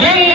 Oh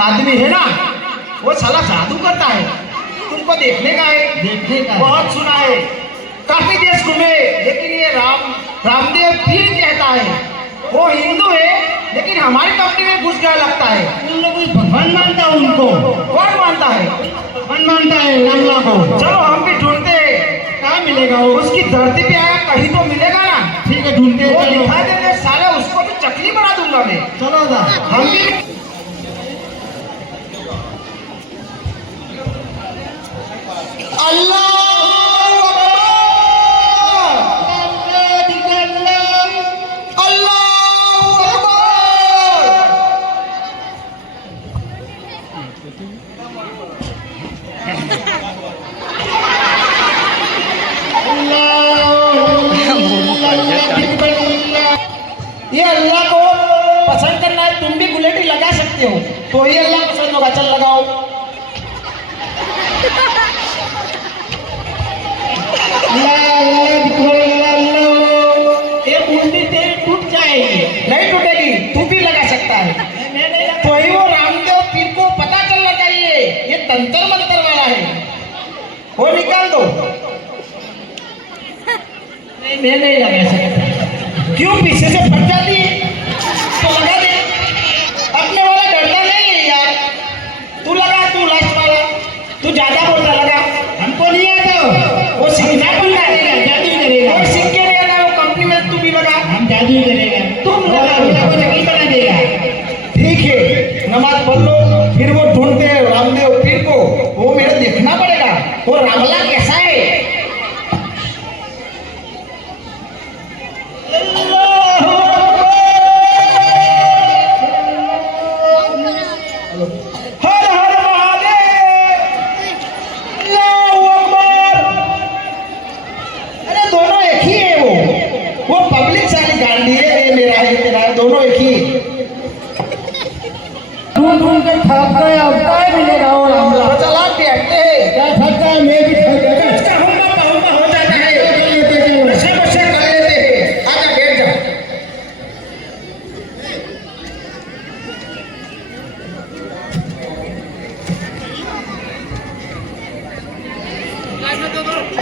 आदमी है ना, वो साला जादू करता है। तुमको देखने का है, बहुत सुना है, काफी देश घूमे, लेकिन ये रामदेव पीर कहता है वो हिंदू है, लेकिन हमारी कंपनी में घुस गया लगता है। उन लोग भगवान मानता है उनको। कौन मानता है? भगवान मानता है रामला को। चलो हम भी ढूंढते हैं, कहाँ मिलेगा वो? उसकी धरती पे आया कहीं तो मिलेगा ना। ठीक है, ढूंढते वो हैं। दिखा देंगे साले, उसको भी चकली बना दूंगा मैं। चलो दा हम भी अल्लाह ये अल्लाह को पसंद करना है, तुम भी गुलेटी लगा सकते हो, तो ही अल्लाह पसंद होगा। चल लगाओ। ये बूंदी तेरी टूट जाएगी। नहीं टूटेगी, तू भी लगा सकता है। तो ही वो रामदेव पीर को पता चलना चाहिए ये तंत्र मंत्र वाला है। वो निकाल दो। मैं नहीं लगा सकता। क्यों? पीछे से फट जाती है तो लगा दे। अपने वाला डरता नहीं है यार। तू लगा, तू लास्ट वाला, तू ज्यादा बोलता लगा। हमको नहीं आता। वो सीधा बंदा है, जादू करेगा। वो सीख के नहीं आना, वो कंपनी में तू भी लगा। हम जादू करेगा। तुम लगा, को नकली बना देगा। ठीक है, नमाज पढ़ लो, फिर वो ढूंढते हैं रामदेव पीर को। वो मेरे देखना पड़ेगा वो रामला कैसा है। हर हर महादेव, अल्लाहू अकबर। अरे दोनों एक ही है। वो पब्लिक सारी गाड़ी है, ये मेरा है तेरा है, दोनों एक ही। ढूंढ कर थक गए, अब क्या मिलेगा वो रामला? तो चला बैठते हैं। क्या थक गए? मैं भी थक गया। इसका होगा हो जाता है। नशे वशे कर लेते हैं। आजा बैठ जा।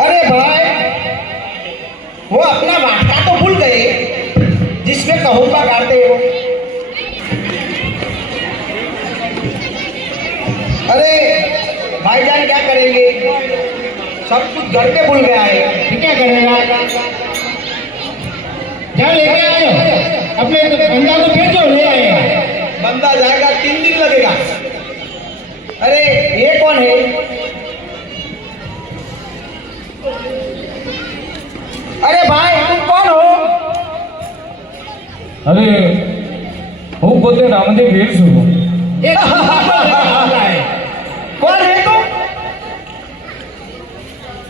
अरे भाई, वो अपना वाटका तो भूल गए जिसमें कहूँगा गाते हो। अरे भाईजान क्या करेंगे, सब कुछ घर पे भूल गया है। क्या करेगा? क्या लेके आए हो? अपने बंदा को भेजो, ले आएगा। बंदा जाएगा, 3 दिन लगेगा। अरे ये कौन है? अरे भाई तुम कौन हो? अरे હું પોતે રામદેવ વીર છું। कौन है तुम?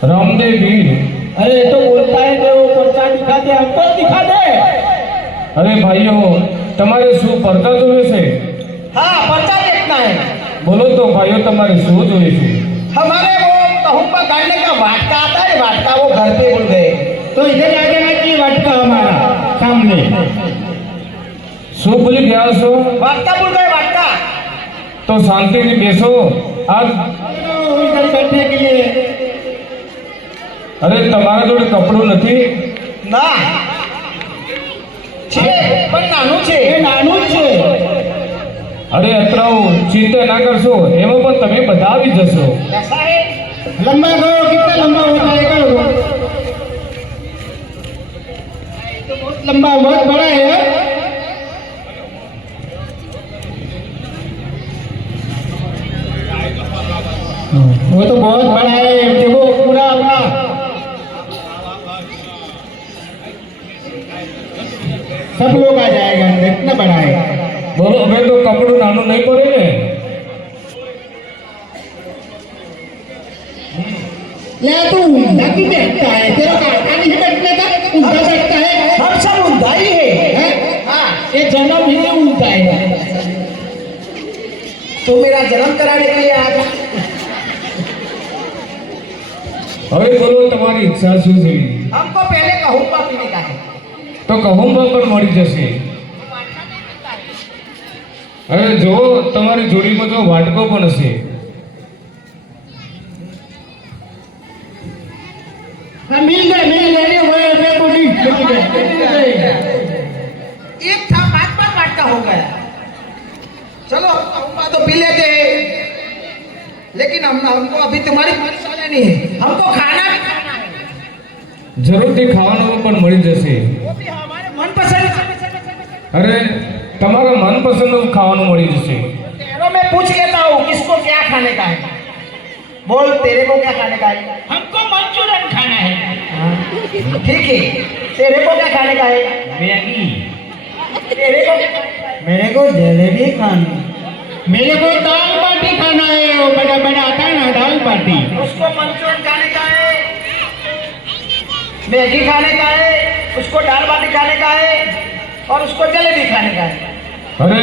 रामदेव वीर। अरे तो बोलता है कि वो पर्चा दिखा दे, हमको दिखा दे। अरे भाइयों, તમારે શું પડતા જોવે છે? हाँ पर्चा देखना है। બોલો તો ભાઈઓ, તમારે શું જોઈએ છે? हमारे वो कहूँगा गाड़ने का वाटका आता है, वाटका वो घर पे भूल गए। तो इधर आ जाना चाहिए वाटका हमारा सामने। શું ભૂલી ગયા છો? वाटका भूल गए, वाटका। તો શાંતિથી બેસો। આ इधर बैठने के लिए અરે તમારા જોડે કપડું નથી? ના છે પણ નાનું છે। ये नानू છે। અરે અત્રાઓ ચિંતા ના કરશો, એમાં પણ તમે બધા આવી જશો. ऐसा है लंबा करो, कितना लंबा होता है करो. तो बहुत लंबा, बहुत बड़ा है. वो तो बहुत बड़ा है, देखो पूरा अपना सब लोग आ जाएगा अंदर, इतना बड़ा है. બોલો, હવે તો કપડું નાનું નહીં પડે ને? ले तू ऊंधा क्यों बैठता है? तेरा काका नहीं बैठने का, ऊंधा बैठता है. हम सब ऊंधा ही है हैं? हाँ ये जन्म ही ऊंधा है. तू मेरा जन्म कराने के लिए आया था હવે બોલો, તમારી ઈચ્છા શું છે? हमको पहले कहूँगा पीने का है તો કહુંબા પણ મળી જશે. હવે જો તમારી જોડીમાં જો વાટકો પણ હશે. हाँ, मिल गए मैं तो नहीं मिल गए. एक था पांच पांच वाटका हो गया चलो कहूँगा तो पी लेते हैं लेकिन हमको अभी तुम्हारी परेशानी नहीं है हमको खाना भी खाना है જરૂરથી ખાવાનું પણ મળી જશે. वो भी हमारे मनपसंद અરે તમારા મનપસંદનું ખાવાનું મળી જશે. तेरो मैं पूछ लेता हूँ किसको क्या खाने का है बोल तेरे को क्या खाने का है हमको मंचूरियन खाना है. हाँ, ठीक है तेरे को क्या खाने का है मैगी. तेरे को क्या खाने का है मेरे को जलेबी खानी. मेरे को दाल बाटी खाना है, वो बड़ा बड़ा आता है ना दाल बाटी. उसको मंचूरियन खाने का है मैगी खाने का है उसको दाल बाटी खाने का है और उसको जलेबी खाने का है અરે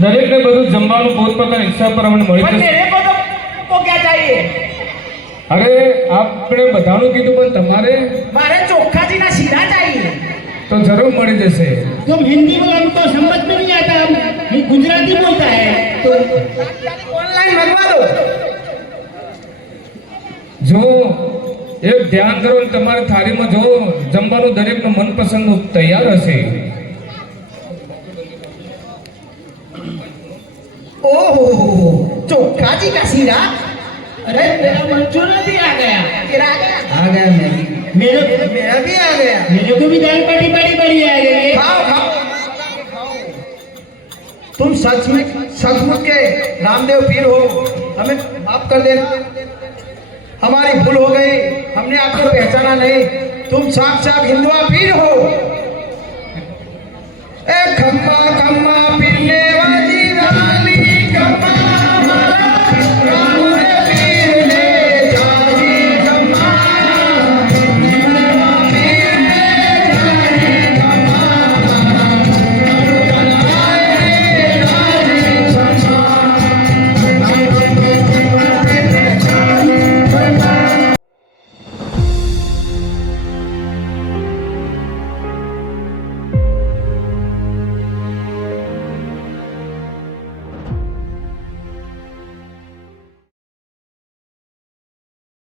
દરેકને બધું જમવાનું પોતપોતાની ઈચ્છા પ્રમાણે મળી पर જશે. तेरे को क्या चाहिए અરે આપણે બધાનું કીધું, પણ તમારે मारे चोखा जी ना सीधा चाहिए તો જરૂર મળી જશે. तुम हिंदी बोलो, हमको समझ में नहीं आता. हम गुजराती बोलता है तो ऑनलाइन मंगवा दो જો એક ધ્યાન કરો ને તમારી થાળીમાં જો જમવાનું દરેકનું મનપસંદનું તૈયાર હશે. ओहो चोखा जी का सीधा अरे मेरा मंचूरियन भी आ गया. तेरा आ गया मैगी मेरे मेरा भी आ गया मेरे को भी दाल बाटी बड़ी बड़ी आ गई. खाओ खाओ तुम सचमुच के रामदेव पीर हो हमें माफ कर देना हमारी भूल हो गई हमने आपको पहचाना नहीं तुम साक्षात हिंदुआ पीर हो ए खम्मा खम्मा